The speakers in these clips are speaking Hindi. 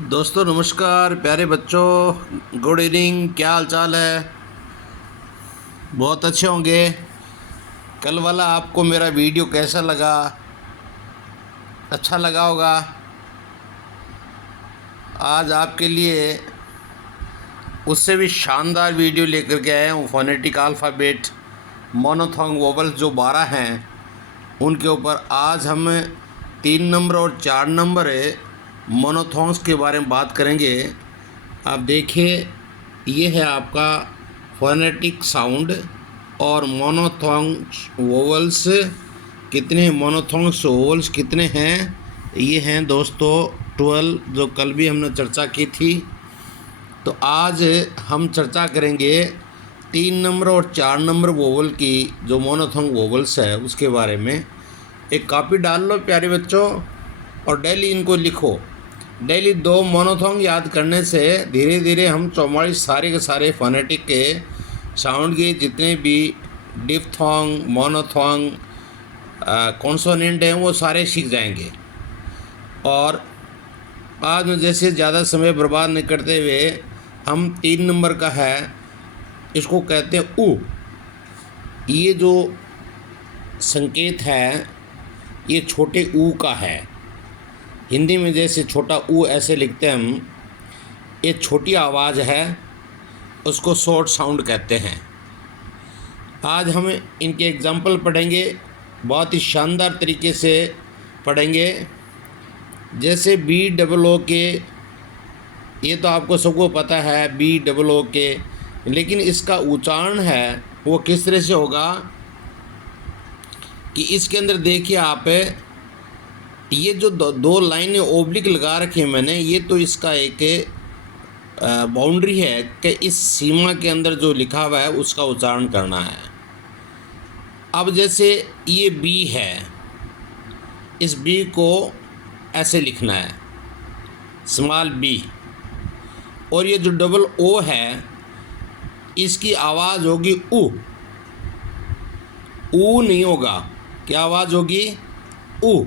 दोस्तों नमस्कार, प्यारे बच्चों, गुड इवनिंग। क्या हाल चाल है? बहुत अच्छे होंगे। कल वाला आपको मेरा वीडियो कैसा लगा? अच्छा लगा होगा। आज आपके लिए उससे भी शानदार वीडियो लेकर के आया हूँ। फोनेटिक अल्फ़ाबेट मोनोथोंग वोवल्स जो 12 हैं उनके ऊपर आज हम 3 नंबर और 4 नंबर मोनोथोंग्स के बारे में बात करेंगे। आप देखिए, ये है आपका फोनेटिक साउंड और मोनोथोंग्स वोवल्स कितने हैं, मोनोथोंग्स वोवल्स कितने हैं। ये हैं दोस्तों 12, जो कल भी हमने चर्चा की थी। तो आज हम चर्चा करेंगे 3 नंबर और 4 नंबर वोवल की, जो मोनोथोंग वोवल्स है उसके बारे में। एक कॉपी डाल लो प्यारे बच्चों और डेली इनको लिखो। डेली 2 मोनोथोंग याद करने से धीरे धीरे हम 44 सारे के सारे फोनेटिक के साउंड के जितने भी डिप्थोंग, मोनोथोंग, कॉन्सोनेंट हैं वो सारे सीख जाएंगे। और आज में जैसे ज़्यादा समय बर्बाद नहीं करते हुए हम 3 नंबर का है, इसको कहते हैं ऊ। ये जो संकेत है ये छोटे ऊ का है। हिंदी में जैसे छोटा ऊ ऐसे लिखते हैं हम, ये छोटी आवाज़ है, उसको शॉर्ट साउंड कहते हैं। आज हम इनके एग्जाम्पल पढ़ेंगे, बहुत ही शानदार तरीके से पढ़ेंगे। जैसे बी डबल ओ के, ये तो आपको सबको पता है बी डबल ओ के, लेकिन इसका उच्चारण है वो किस तरह से होगा कि इसके अंदर देखिए आप, ये जो दो लाइनें ओब्लिक लगा रखी हैं मैंने, ये तो इसका एक बाउंड्री है कि इस सीमा के अंदर जो लिखा हुआ है उसका उच्चारण करना है। अब जैसे ये बी है, इस बी को ऐसे लिखना है, स्मॉल बी। और ये जो डबल ओ है इसकी आवाज़ होगी ऊ। ऊ नहीं होगा, क्या आवाज़ होगी? ऊ।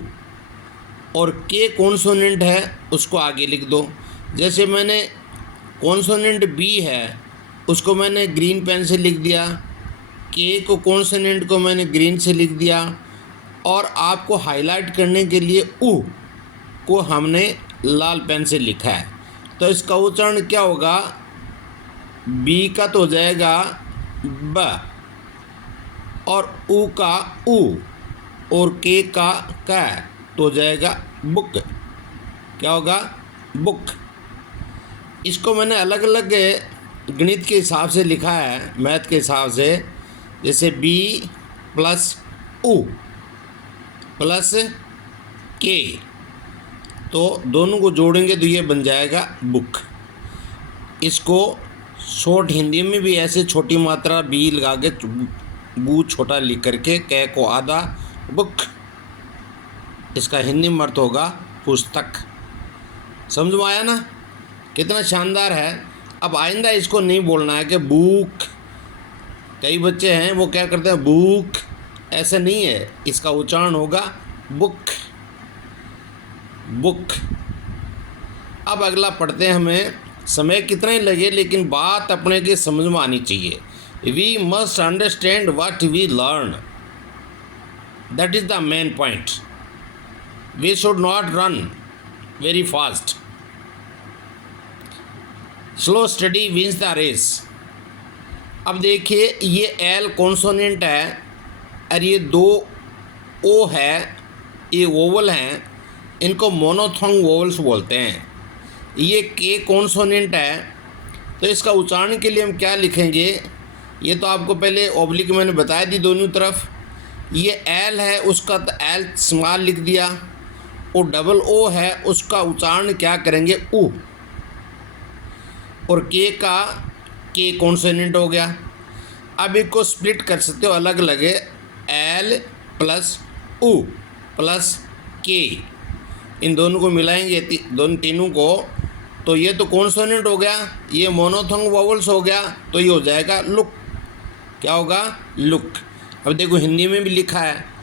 और के कॉन्सोनेंट है उसको आगे लिख दो। जैसे मैंने कॉन्सोनेंट बी है उसको मैंने ग्रीन पेन से लिख दिया, के को कॉन्सोनेंट को मैंने ग्रीन से लिख दिया, और आपको हाईलाइट करने के लिए ऊ को हमने लाल पेन से लिखा है। तो इसका उच्चारण क्या होगा? बी का तो हो जाएगा ब, और ऊ का ऊ, और के का क तो हो जाएगा बुक। क्या होगा? बुक। इसको मैंने अलग अलग गणित के हिसाब से लिखा है, मैथ के हिसाब से। जैसे बी प्लस ऊ प्लस के, तो दोनों को जोड़ेंगे तो ये बन जाएगा बुक। इसको शॉर्ट हिंदी में भी ऐसे छोटी मात्रा बी लगा के बू छोटा लिख करके कै को आधा, बुक। इसका हिंदी में अर्थ होगा पुस्तक। समझ में आया ना? कितना शानदार है। अब आइंदा इसको नहीं बोलना है कि बुक। कई बच्चे हैं वो क्या करते हैं बुक, ऐसा नहीं है, इसका उच्चारण होगा बुक, बुक। अब अगला पढ़ते हैं। हमें समय कितना ही लगे लेकिन बात अपने के समझ में आनी चाहिए। We must understand what we learn, that is the main point. We should not run very fast. Slow study wins the race. अब देखिए, ये एल कॉन्सोनेंट है और ये 2 ओ है, ये वोवल हैं, इनको मोनोथोंग वोवल्स बोलते हैं। ये के कॉन्सोनेंट है, तो इसका उच्चारण के लिए हम क्या लिखेंगे? ये तो आपको पहले ओब्लिक मैंने बता दी दोनों तरफ। ये एल है उसका तो एल स्मॉल लिख दिया, और डबल ओ है उसका उच्चारण क्या करेंगे? ऊ। और के का के कॉन्सोनेंट हो गया। अब इसको स्प्लिट कर सकते हो अलग अलग, एल प्लस ऊ प्लस के, इन दोनों को मिलाएंगे दोनों तीनों को, तो ये तो कॉन्सोनेंट हो गया, ये मोनोथोंग वोवल्स हो गया, तो ये हो जाएगा लुक। क्या होगा? लुक। अब देखो हिंदी में भी लिखा है,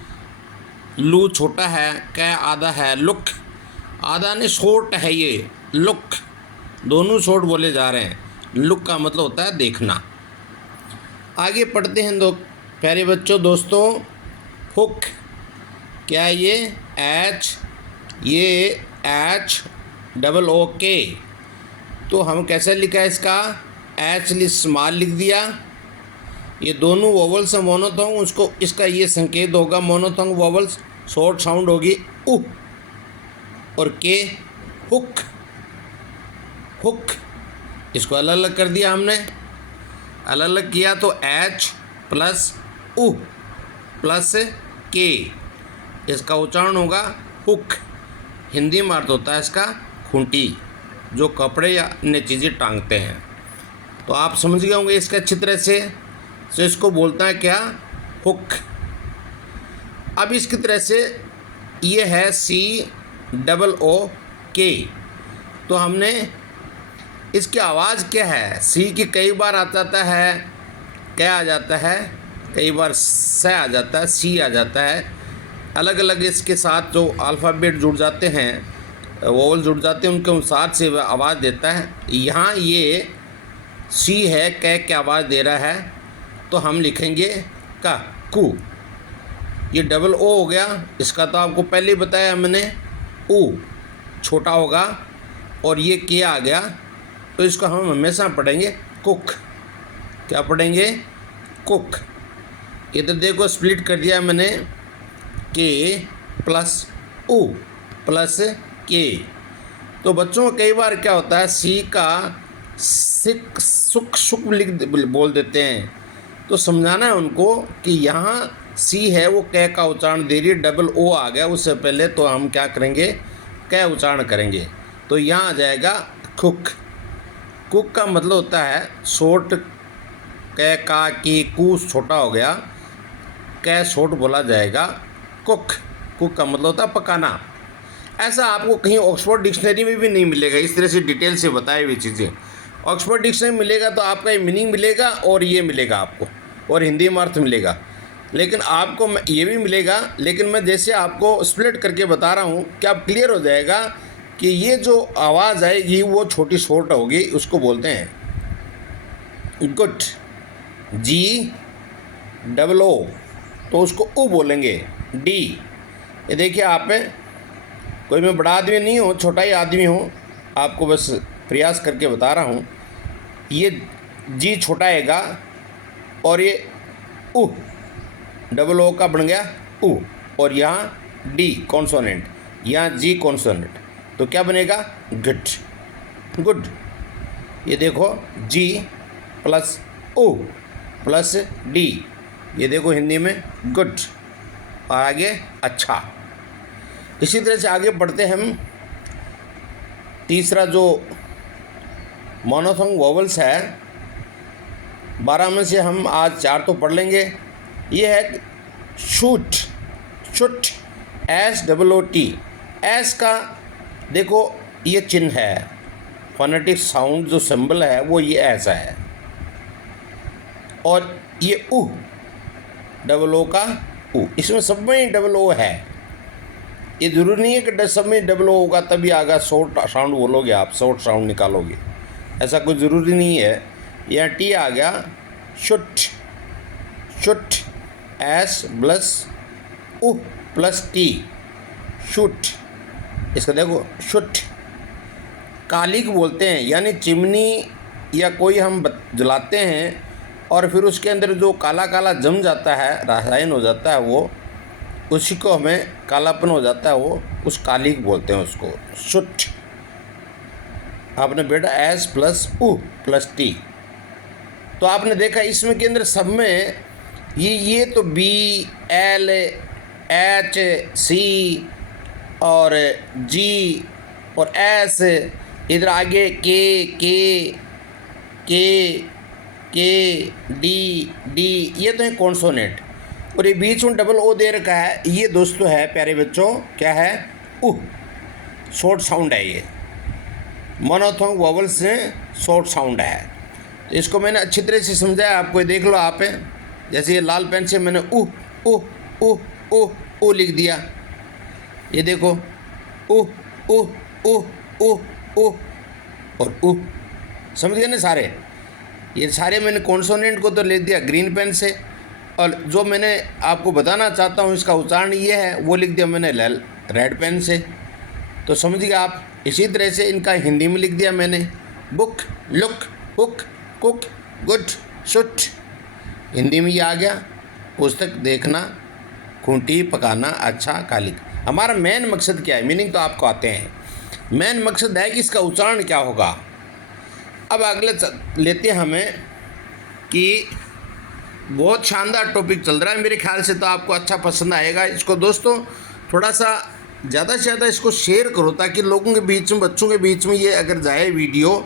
लू छोटा है, कै आधा है, लुक आधा नहीं शॉर्ट है, ये लुक, दोनों शॉर्ट बोले जा रहे हैं। लुक का मतलब होता है देखना। आगे पढ़ते हैं दो प्यारे बच्चों दोस्तों। हुक, क्या ये एच डबल ओ के, तो हम कैसे लिखा है इसका, एच स्मॉल लिख दिया। ये दोनों वोवल्स हैं मोनोथोंग, उसको इसका ये संकेत होगा मोनोथोंग वोवल्स, शॉर्ट साउंड होगी उ, और के हुक, हुक इसको अलग अलग कर दिया हमने। अलग अलग किया तो एच प्लस उ प्लस के, इसका उच्चारण होगा हुक। हिंदी में अर्थ होता है इसका खूंटी, जो कपड़े या अन्य चीज़ें टांगते हैं। तो आप समझ गए होंगे इसके अच्छी तरह से। तो इसको बोलता है क्या, हुक। अब इसकी तरह से ये है सी डबल ओ के, तो हमने इसकी आवाज़ क्या है, सी की कई बार आ जाता है क्या आ जाता है, कई बार स आ जाता है, सी आ जाता है। अलग अलग इसके साथ जो अल्फ़ाबेट जुड़ जाते हैं, वोवल जुड़ जाते हैं, उनके अनुसार से वह आवाज़ देता है। यहाँ ये सी है, कै की आवाज़ दे रहा है, तो हम लिखेंगे का कू। ये डबल ओ हो गया, इसका तो आपको पहले ही बताया मैंने, ऊ छोटा होगा, और ये के आ गया, तो इसको हम हमेशा पढ़ेंगे कुक। क्या पढ़ेंगे, कुक। इधर देखो स्प्लिट कर दिया मैंने, के प्लस ऊ प्लस के। तो बच्चों कई बार क्या होता है, सी का सिक सुख सुख बोल देते हैं, तो समझाना है उनको कि यहाँ सी है वो कै का उच्चारण दे रही है, डबल ओ आ गया उससे पहले, तो हम क्या करेंगे, कै उच्चारण करेंगे। तो यहाँ आ जाएगा कुक। कुक का मतलब होता है शॉर्ट, कै का की कू छोटा हो गया, कै शॉर्ट बोला जाएगा कुक। कुक का मतलब होता है पकाना। ऐसा आपको कहीं ऑक्सफोर्ड डिक्शनरी में भी नहीं मिलेगा, इस तरह से डिटेल से बताई हुई चीज़ें। ऑक्सफोर्ड डिक्शनरी मिलेगा तो आपका ये मीनिंग मिलेगा और ये मिलेगा आपको, और हिंदी में अर्थ मिलेगा, लेकिन आपको ये भी मिलेगा। लेकिन मैं जैसे आपको स्प्लिट करके बता रहा हूँ, क्या आप क्लियर हो जाएगा कि ये जो आवाज़ आएगी वो छोटी शॉर्ट होगी, उसको बोलते हैं गुट, जी डबल ओ, तो उसको उ बोलेंगे, डी। ये देखिए आप, कोई मैं बड़ा आदमी नहीं हूँ, छोटा ही आदमी हूँ, आपको बस प्रयास करके बता रहा हूँ। ये जी छोटा आएगा, और ये उ डबल ओ का बन गया उ, और यहाँ डी कॉन्सोनेंट, यहाँ जी कॉन्सोनेंट, तो क्या बनेगा, गुड, गुड। ये देखो जी प्लस ओ प्लस डी, ये देखो हिंदी में गुड, और आगे अच्छा। इसी तरह से आगे बढ़ते हैं हम। तीसरा जो मोनोथोंग वोवल्स है, 12 में से हम आज 4 तो पढ़ लेंगे। ये है shoot, soot, S double O T. S का देखो ये चिन्ह है, फोनेटिक साउंड जो सिंबल है वो ये ऐसा है, और ये उ डबल ओ का उ, इसमें सब में डबल ओ है। ये ज़रूरी नहीं है कि सब में डबल ओ होगा तभी आगा शॉर्ट साउंड बोलोगे आप, शॉर्ट साउंड निकालोगे, ऐसा कोई ज़रूरी नहीं है। यहाँ टी आ गया, शुट, शुट, एस प्लस उ प्लस टी, शुट। इसका देखो शुट। कालिक बोलते हैं, यानी चिमनी या कोई हम जलाते हैं और फिर उसके अंदर जो काला काला जम जाता है, रसायन हो जाता है, वो उसी को हमें कालापन हो जाता है, वो उस कालिक बोलते हैं उसको, शुट। आपने बेटा एस प्लस उ प्लस टी, तो आपने देखा इसमें के अंदर सब में ये तो बी एल एच सी और जी और एस, इधर आगे के डी डी, ये तो है कॉन्सोनेंट, और ये बीच में डबल ओ दे रखा है, ये दोस्तों है प्यारे बच्चों क्या है, उ, शॉर्ट साउंड है। ये मोनोथोंग वोवल्स से शॉर्ट साउंड है। तो इसको मैंने अच्छी तरह से समझाया आपको, देख लो आप, जैसे ये लाल पेन से मैंने उ उ उ उ उ लिख दिया, ये देखो उ उ उ उ उ और उ। समझ गए ना सारे? ये सारे मैंने कॉन्सोनेंट को तो लिख दिया ग्रीन पेन से, और जो मैंने आपको बताना चाहता हूँ इसका उच्चारण ये है वो लिख दिया मैंने रेड पेन से। तो समझिए आप। इसी तरह से इनका हिंदी में लिख दिया मैंने, book, look, hook, cook, good, shoot. Hindi में ये आ गया, पुस्तक, देखना, खूंटी, पकाना, अच्छा, कालिक। हमारा मेन मकसद क्या है? मीनिंग तो आपको आते हैं। मेन मकसद है कि इसका उच्चारण क्या होगा। अब अगले लेते हैं हमें कि बहुत शानदार टॉपिक चल रहा है मेरे ख्याल से, तो आपको अच्छा पसंद आएगा इसको। दोस्तों थोड़ा सा ज़्यादा से ज़्यादा इसको शेयर करो ताकि लोगों के बीच में, बच्चों के बीच में ये अगर जाए वीडियो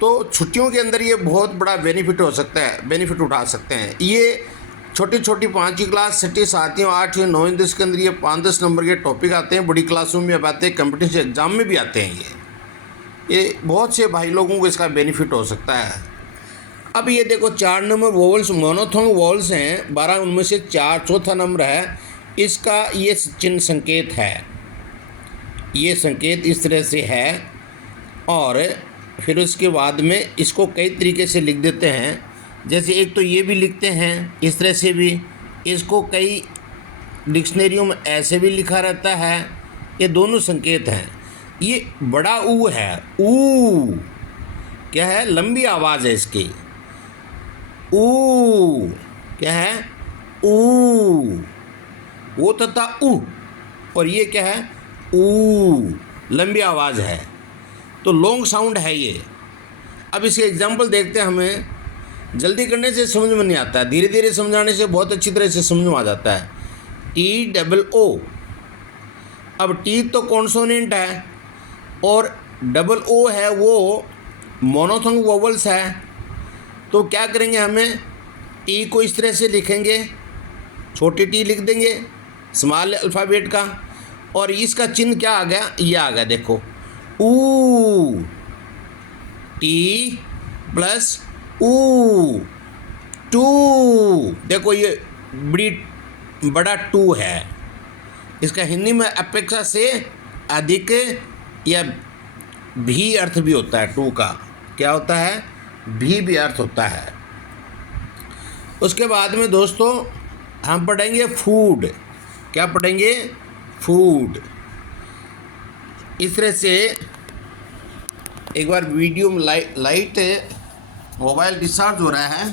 तो छुट्टियों के अंदर ये बहुत बड़ा बेनिफिट हो सकता है, बेनिफिट उठा सकते हैं। ये छोटी छोटी 5वीं क्लास, 6वीं, 7वीं, 8वीं, 9वीं, 10 के अंदर ये 5-10 नंबर के टॉपिक आते हैं। बड़ी क्लासों में अब आते हैं, कंपटीशन एग्ज़ाम में भी आते हैं। ये बहुत से भाई लोगों को इसका बेनिफिट हो सकता है। अब ये देखो 4 नंबर वोवल्स, मोनोथोंग वोवल्स हैं 12, उनमें से 4, चौथा नंबर है इसका। ये चिन्ह संकेत है, ये संकेत इस तरह से है। और फिर उसके बाद में इसको कई तरीके से लिख देते हैं। जैसे एक तो ये भी लिखते हैं इस तरह से भी, इसको कई डिक्शनरियों में ऐसे भी लिखा रहता है। ये दोनों संकेत हैं। ये बड़ा ऊ है, ऊ क्या है? लंबी आवाज़ है इसकी। ऊ क्या है? ऊ। वो तथा ऊ, और ये क्या है? ऊ, लंबी आवाज़ है, तो लॉन्ग साउंड है ये। अब इसके एग्जाम्पल देखते हैं। हमें जल्दी करने से समझ में नहीं आता है, धीरे धीरे समझाने से बहुत अच्छी तरह से समझ में आ जाता है। TOO। अब टी तो कॉन्सोनेंट है और OO है वो मोनोथोंग वोवल्स है। तो क्या करेंगे, हमें टी को इस तरह से लिखेंगे, छोटी टी लिख देंगे स्मॉल अल्फ़ाबेट का, और इसका चिन्ह क्या आ गया? ये आ गया, देखो, ऊ, टी प्लस ऊ, टू। देखो ये बड़ा टू है। इसका हिंदी में अपेक्षा से अधिक या भी अर्थ भी होता है। टू का क्या होता है? भी अर्थ होता है। उसके बाद में दोस्तों हम पढ़ेंगे फूड। क्या पढ़ेंगे? फूड। इस तरह से एक बार वीडियो में लाइट मोबाइल डिस्चार्ज हो रहा है,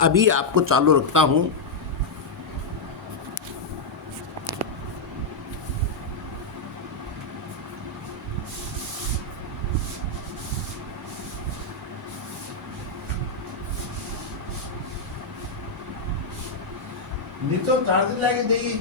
अभी आपको चालू रखता हूँ। नीचे चार्ज लाके देगी।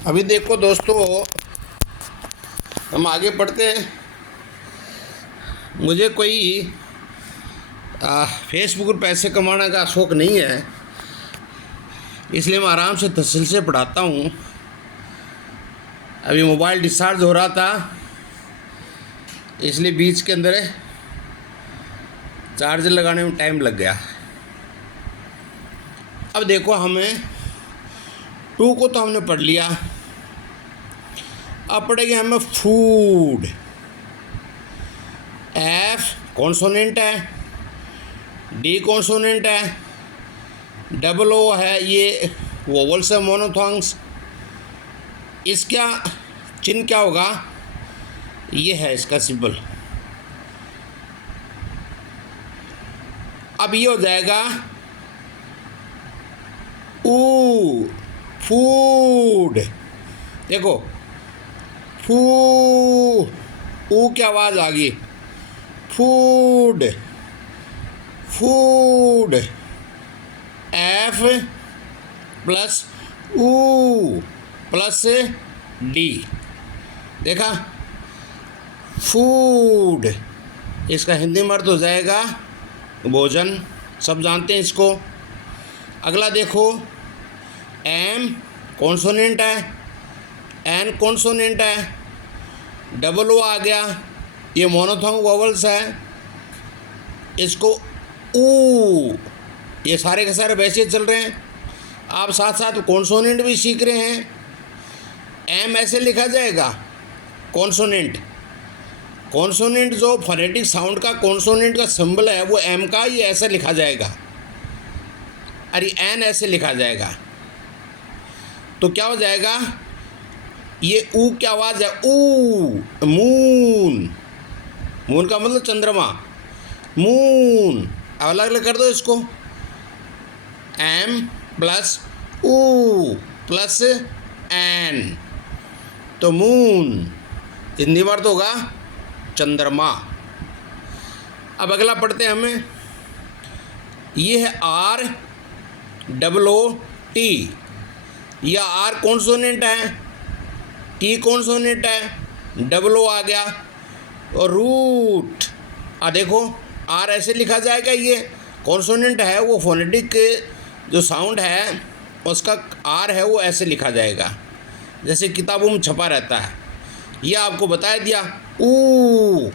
अभी देखो दोस्तों, हम आगे बढ़ते हैं। मुझे कोई फेसबुक पर पैसे कमाने का शौक़ नहीं है, इसलिए मैं आराम से तसल्ली से पढ़ाता हूँ। अभी मोबाइल डिस्चार्ज हो रहा था, इसलिए बीच के अंदर चार्जर लगाने में टाइम लग गया। अब देखो, हमें टू को तो हमने पढ़ लिया, अब पढ़ेंगे हमें फूड। एफ कॉन्सोनेंट है, डी कॉन्सोनेंट है, OO है, ये वोवल्स है मोनोथोंग्स। इसका चिन्ह क्या होगा? ये है इसका सिंबल। अब ये हो जाएगा ऊ, फूड। देखो फू, ऊ की आवाज़ आ गई, फूड, फूड। एफ प्लस ऊ प्लस डी, देखा, फूड। इसका हिंदी में अर्थ हो जाएगा भोजन, सब जानते हैं इसको। अगला देखो, एम कॉन्सोनेंट है, एन कॉन्सोनेंट है, डबल ओ आ गया, ये मोनोथोंग वोवल्स है, इसको ऊ, ये सारे के सारे वैसे चल रहे हैं। आप साथ साथ कॉन्सोनेंट भी सीख रहे हैं। एम ऐसे लिखा जाएगा कॉन्सोनेंट, कॉन्सोनेंट जो फोनेटिक साउंड का कॉन्सोनेंट का सिंबल है वो एम का, ये ऐसे लिखा जाएगा। अरे एन ऐसे लिखा जाएगा, तो क्या हो जाएगा, ये ऊ की आवाज़ है, ऊ, मून। मून का मतलब चंद्रमा, मून। अलग अलग कर दो इसको, एम प्लस ऊ प्लस एन, तो मून। हिंदी में अर्थ होगा चंद्रमा। अब अगला पढ़ते हैं हमें, ये है आर डबल ओ टी, यह आर कॉन्सोनेंट है, टी कॉन्सोनेंट है, डबल ओ आ गया, और रूट। देखो आर ऐसे लिखा जाएगा, ये कॉन्सोनेंट है, वो फोनेटिक जो साउंड है उसका आर है वो ऐसे लिखा जाएगा, जैसे किताबों में छपा रहता है। ये आपको बता दिया। ऊ,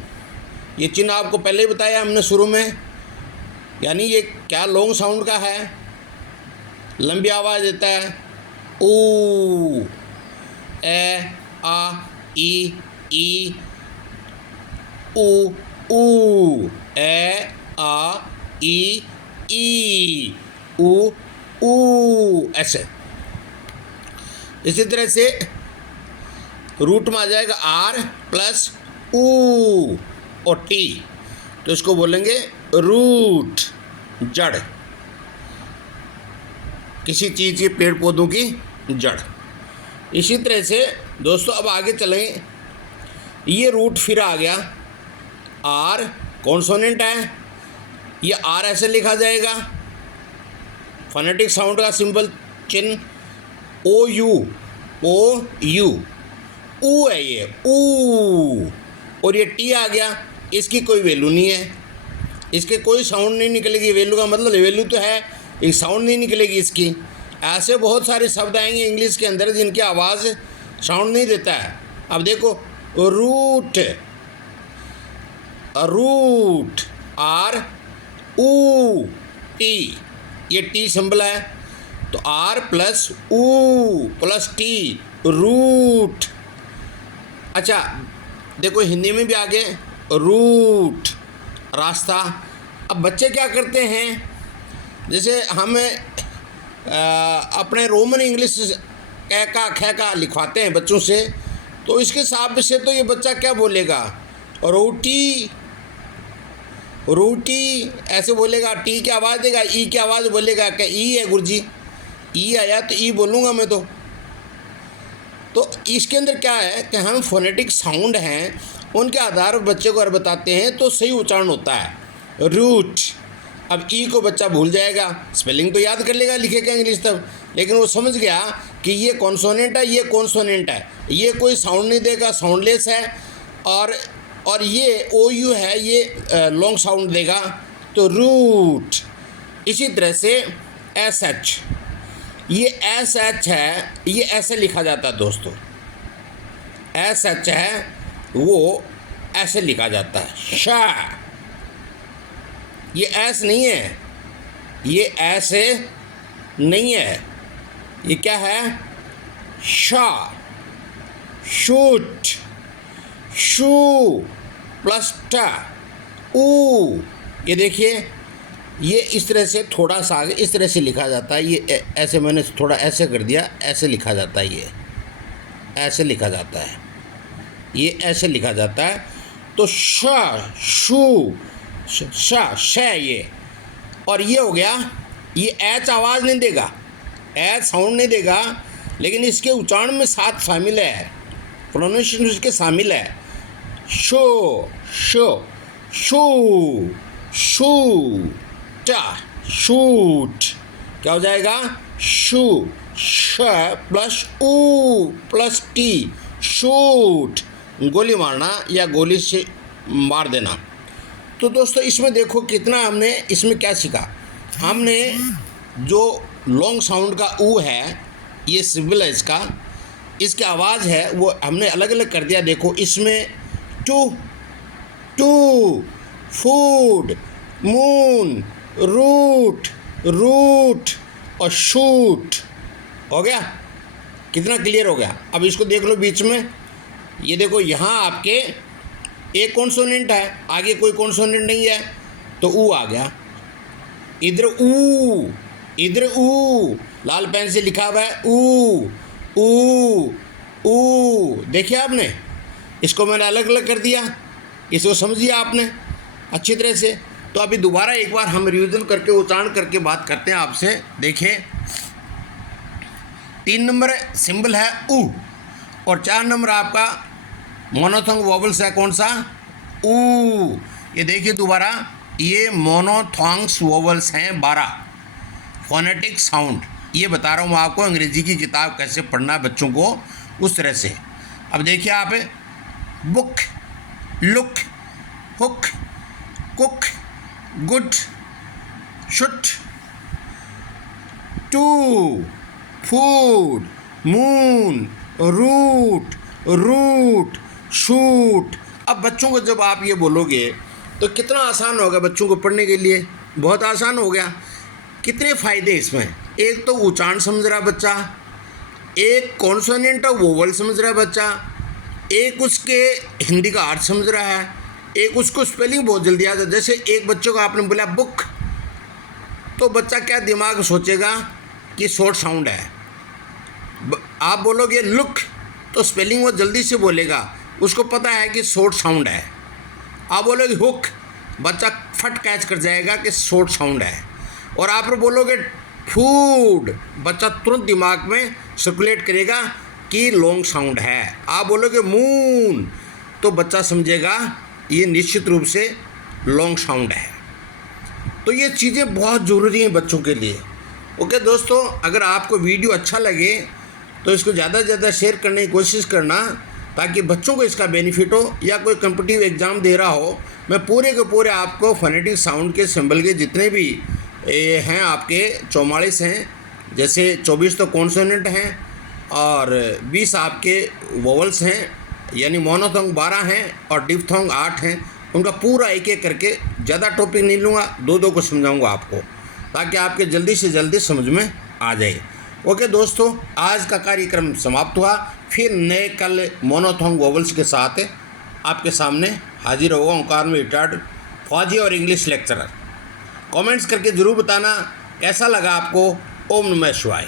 ये चिन्ह आपको पहले ही बताया हमने शुरू में, यानी ये क्या लॉन्ग साउंड का है, लंबी आवाज़ देता है। ऊ, ए, आ, ई, ऊ, ऊ, ए, आ, ई, ऊ, ऐसे। इसी तरह से रूट में आ जाएगा आर प्लस ऊ और टी, तो इसको बोलेंगे रूट, जड़, किसी चीज़ के पेड़ पौधों की जड़। इसी तरह से दोस्तों अब आगे चलें, ये रूट फिर आ गया, आर कॉन्सोनेंट है, ये आर ऐसे लिखा जाएगा, फोनेटिक साउंड का सिंबल चिन्ह ओ यू, ऊ है ये, ऊ। और ये टी आ गया, इसकी कोई वैल्यू नहीं है, इसके कोई साउंड नहीं निकलेगी। वैल्यू का मतलब वैल्यू तो है, एक साउंड नहीं निकलेगी इसकी। ऐसे बहुत सारे शब्द आएंगे इंग्लिश के अंदर जिनकी आवाज़ साउंड नहीं देता है। अब देखो रूट, रूट, आर ऊ टी, ये टी सिंबल है, तो आर प्लस ऊ प्लस टी, रूट। अच्छा देखो हिंदी में भी आगे रूट, रास्ता। अब बच्चे क्या करते हैं, जैसे हम अपने रोमन इंग्लिश क का ख का लिखवाते हैं बच्चों से, तो इसके हिसाब से तो ये बच्चा क्या बोलेगा, रोटी, रोटी ऐसे बोलेगा, टी की आवाज़ देगा, ई की आवाज़ बोलेगा, क्या ई है गुरुजी, ई आया तो ई बोलूँगा मैं तो इसके अंदर क्या है कि हम फोनेटिक साउंड हैं उनके आधार पर बच्चे को अगर बताते हैं तो सही उच्चारण होता है, रूट। अब ई को बच्चा भूल जाएगा, स्पेलिंग तो याद कर लेगा, लिखेगा इंग्लिश तब, लेकिन वो समझ गया कि ये कॉन्सोनेंट है, ये कॉन्सोनेंट है, ये कोई साउंड नहीं देगा, साउंडलेस है, और ये ओ यू है, ये लॉन्ग साउंड देगा, तो रूट। इसी तरह से एस एच, ये एस एच है, ये ऐसे लिखा जाता है दोस्तों, एस एच है वो ऐसे लिखा जाता है, शा। ये एस नहीं है, ये ऐसे नहीं है, ये क्या है, शा, शूट, शू प्लस टा, ऊ। ये देखिए ये इस तरह से थोड़ा सा आगे इस तरह से लिखा जाता है, ये ऐसे मैंने थोड़ा ऐसे कर दिया, ऐसे लिखा जाता है, ये ऐसे लिखा जाता है, ये ऐसे लिखा जाता है। तो शा, शू, शा, श ये, और ये हो गया, ये एच आवाज़ नहीं देगा, ए साउंड नहीं देगा, लेकिन इसके उच्चारण में साथ शामिल है, प्रोनाउंसिएशन इसके शामिल है। शो शो शू शू टा शूट, क्या हो जाएगा? शू, श प्लस ऊ प्लस टी, शूट, गोली मारना या गोली से मार देना। तो दोस्तों इसमें देखो कितना हमने इसमें क्या सीखा। हमने जो लॉन्ग साउंड का ऊ है, ये सिंबल है इसका, इसकी आवाज़ है वो हमने अलग अलग कर दिया। देखो इसमें too too, food, moon, root root और शूट, हो गया? कितना क्लियर हो गया? अब इसको देख लो बीच में, ये देखो यहाँ आपके एक कॉन्सोनेंट है, आगे कोई कॉन्सोनेंट नहीं है, तो ऊ आ गया। इधर ऊ, इधर ऊ, लाल पेन से लिखा हुआ है ऊ ऊ ऊ, देखिए आपने, इसको मैंने अलग अलग कर दिया, इसको समझिए आपने अच्छी तरह से। तो अभी दोबारा एक बार हम रिवीजन करके उच्चारण करके बात करते हैं आपसे। देखिए 3 नंबर सिंबल है ऊ, और 4 नंबर आपका मोनोथोंग वोवल्स है, कौन सा? ऊ। ये देखिए दोबारा, ये मोनोथोंग्स वोवल्स हैं 12 फोनेटिक साउंड। ये बता रहा हूँ आपको अंग्रेजी की किताब कैसे पढ़ना है बच्चों को, उस तरह से। अब देखिए आप, book, look, hook, cook, good, soot, too, food, moon, root root, shoot. अब बच्चों को जब आप ये बोलोगे तो कितना आसान होगा बच्चों को पढ़ने के लिए, बहुत आसान हो गया। कितने फ़ायदे इसमें, एक तो उच्चारण समझ रहा बच्चा, एक कॉन्सोनेंट और वोवल समझ रहा है बच्चा, एक उसके हिंदी का अर्थ समझ रहा है, एक उसको स्पेलिंग बहुत जल्दी आता है। जैसे एक बच्चों को आपने बोला बुक, तो बच्चा क्या दिमाग सोचेगा कि शॉर्ट साउंड है। आप बोलोगे लुक, तो स्पेलिंग वो जल्दी से बोलेगा, उसको पता है कि शॉर्ट साउंड है। आप बोलोगे हुक, बच्चा फट कैच कर जाएगा कि शॉर्ट साउंड है। और आप बोलोगे फूड, बच्चा तुरंत दिमाग में सर्कुलेट करेगा कि लॉन्ग साउंड है। आप बोलोगे मून, तो बच्चा समझेगा ये निश्चित रूप से लॉन्ग साउंड है। तो ये चीज़ें बहुत ज़रूरी हैं बच्चों के लिए। ओके दोस्तों, अगर आपको वीडियो अच्छा लगे तो इसको ज़्यादा से ज़्यादा शेयर करने की कोशिश करना, ताकि बच्चों को इसका बेनिफिट हो, या कोई कॉम्पिटिटिव एग्ज़ाम दे रहा हो। मैं पूरे के पूरे आपको फोनेटिक साउंड के सिंबल के जितने भी हैं आपके 44 हैं, जैसे 24 तो कॉन्सोनेंट हैं और 20 आपके वोवल्स हैं, यानी मोनोथोंग 12 हैं और डिप्थोंग 8 हैं। उनका पूरा एक एक करके, ज़्यादा टॉपिक नहीं लूँगा, 2-2 को समझाऊँगा आपको, ताकि आपके जल्दी से जल्दी समझ में आ जाए। ओके दोस्तों, आज का कार्यक्रम समाप्त हुआ। फिर नए कल मोनोथोंग वोवल्स के साथ आपके सामने हाजिर होगा। ओंकार में रिटायर्ड फौजी और इंग्लिश लेक्चरर। कमेंट्स करके ज़रूर बताना कैसा लगा आपको। ओम नमः शिवाय।